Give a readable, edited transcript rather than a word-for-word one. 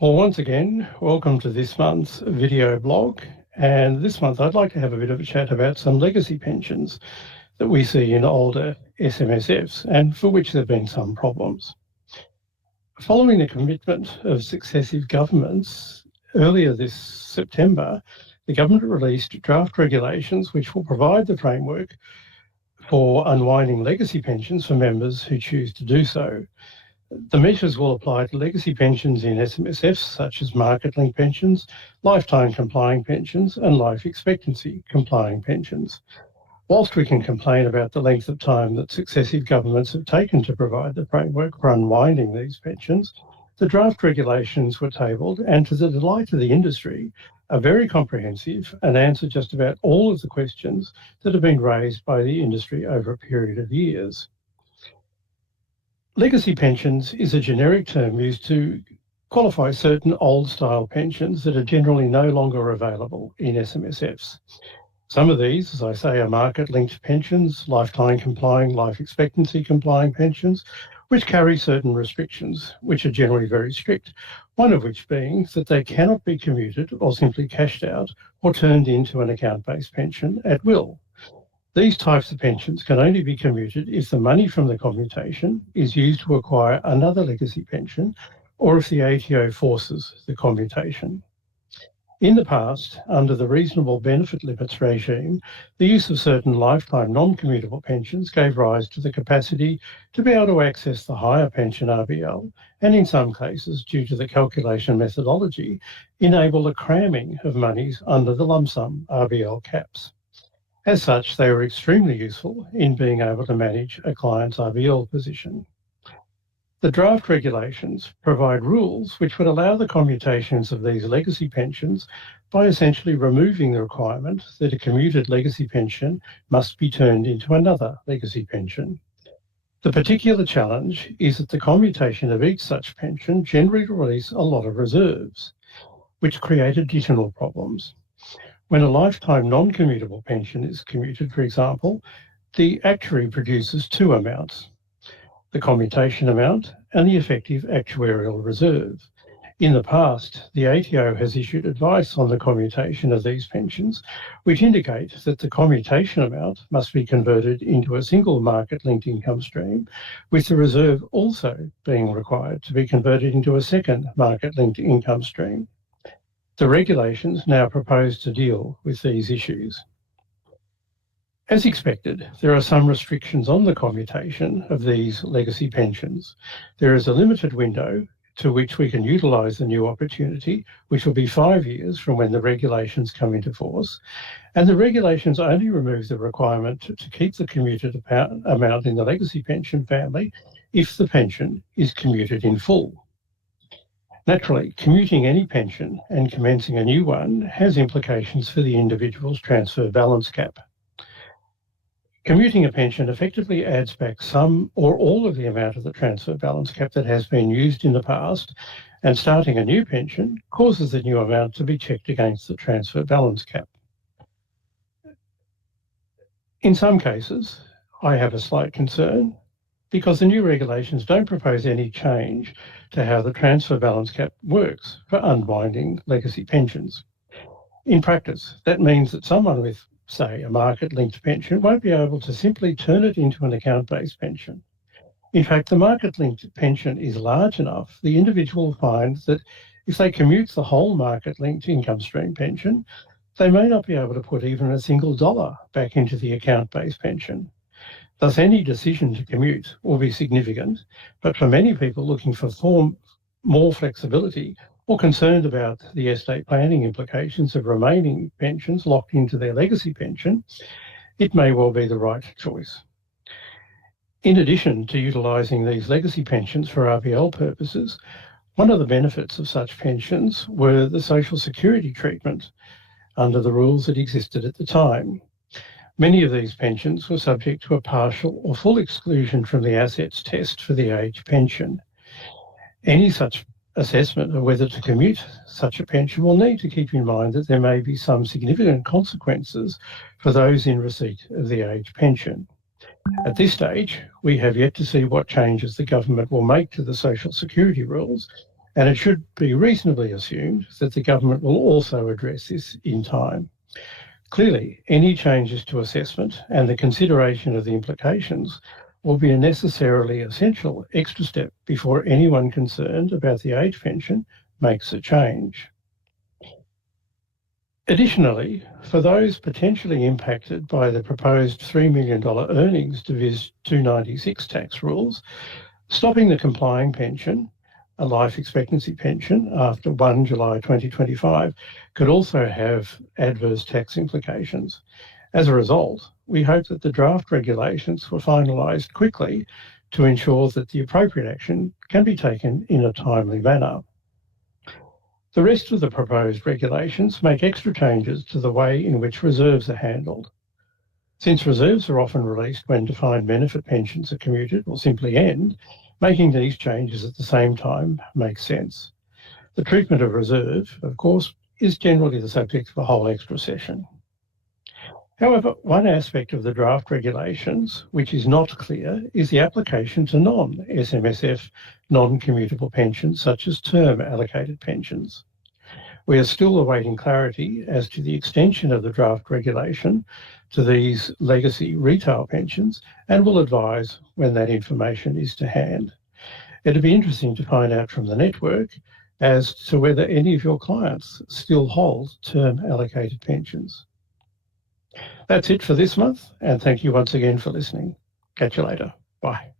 Well, once again, welcome to this month's video blog. And this month, I'd like to have a bit of a chat about some legacy pensions that we see in older SMSFs and for which there have been some problems. Following the commitment of successive governments, earlier this September, the government released draft regulations which will provide the framework for unwinding legacy pensions for members who choose to do so. The measures will apply to legacy pensions in SMSFs such as market-linked pensions, lifetime complying pensions and life expectancy complying pensions. Whilst we can complain about the length of time that successive governments have taken to provide the framework for unwinding these pensions, the draft regulations were tabled and, to the delight of the industry, are very comprehensive and answer just about all of the questions that have been raised by the industry over a period of years. Legacy pensions is a generic term used to qualify certain old-style pensions that are generally no longer available in SMSFs. Some of these, as I say, are market-linked pensions, lifetime complying, life expectancy complying pensions, which carry certain restrictions, which are generally very strict, one of which being that they cannot be commuted or simply cashed out or turned into an account-based pension at will. These types of pensions can only be commuted if the money from the commutation is used to acquire another legacy pension or if the ATO forces the commutation. In the past, under the reasonable benefit limits regime, the use of certain lifetime non-commutable pensions gave rise to the capacity to be able to access the higher pension RBL, and in some cases, due to the calculation methodology, enable the cramming of monies under the lump sum RBL caps. As such, they were extremely useful in being able to manage a client's RBL position. The draft regulations provide rules which would allow the commutations of these legacy pensions by essentially removing the requirement that a commuted legacy pension must be turned into another legacy pension. The particular challenge is that the commutation of each such pension generally releases a lot of reserves, which create additional problems. When a lifetime non-commutable pension is commuted, for example, the actuary produces two amounts, the commutation amount and the effective actuarial reserve. In the past, the ATO has issued advice on the commutation of these pensions, which indicate that the commutation amount must be converted into a single market-linked income stream, with the reserve also being required to be converted into a second market-linked income stream. The regulations now propose to deal with these issues. As expected, there are some restrictions on the commutation of these legacy pensions. There is a limited window to which we can utilise the new opportunity, which will be 5 years from when the regulations come into force, and the regulations only remove the requirement to keep the commuted amount in the legacy pension family if the pension is commuted in full. Naturally, commuting any pension and commencing a new one has implications for the individual's transfer balance cap. Commuting a pension effectively adds back some or all of the amount of the transfer balance cap that has been used in the past, and starting a new pension causes the new amount to be checked against the transfer balance cap. In some cases, I have a slight concern because the new regulations don't propose any change to how the transfer balance cap works for unwinding legacy pensions. In practice, that means that someone with, say, a market-linked pension won't be able to simply turn it into an account-based pension. In fact, the market-linked pension is large enough, the individual will find that if they commute the whole market-linked income stream pension, they may not be able to put even a single dollar back into the account-based pension. Thus, any decision to commute will be significant, but for many people looking for more flexibility or concerned about the estate planning implications of remaining pensions locked into their legacy pension, it may well be the right choice. In addition to utilising these legacy pensions for RBL purposes, one of the benefits of such pensions were the social security treatment under the rules that existed at the time. Many of these pensions were subject to a partial or full exclusion from the assets test for the age pension. Any such assessment of whether to commute such a pension will need to keep in mind that there may be some significant consequences for those in receipt of the age pension. At this stage, we have yet to see what changes the government will make to the social security rules, And it should be reasonably assumed that the government will also address this in time. Clearly, any changes to assessment and the consideration of the implications will be a necessarily essential extra step before anyone concerned about the age pension makes a change. Additionally, for those potentially impacted by the proposed $3 million earnings Divis 296 tax rules, stopping the complying pension, a life expectancy pension after 1 July 2025, could also have adverse tax implications. As a result, we hope that the draft regulations were finalised quickly to ensure that the appropriate action can be taken in a timely manner. The rest of the proposed regulations make extra changes to the way in which reserves are handled. Since reserves are often released when defined benefit pensions are commuted or simply end, making these changes at the same time makes sense. The treatment of reserve, of course, is generally the subject of a whole extra session. However, one aspect of the draft regulations which is not clear is the application to non-SMSF, non-commutable pensions such as term allocated pensions. We are still awaiting clarity as to the extension of the draft regulation to these legacy retail pensions and will advise when that information is to hand. It'd be interesting to find out from the network as to whether any of your clients still hold term allocated pensions. That's it for this month, and thank you once again for listening. Catch you later. Bye.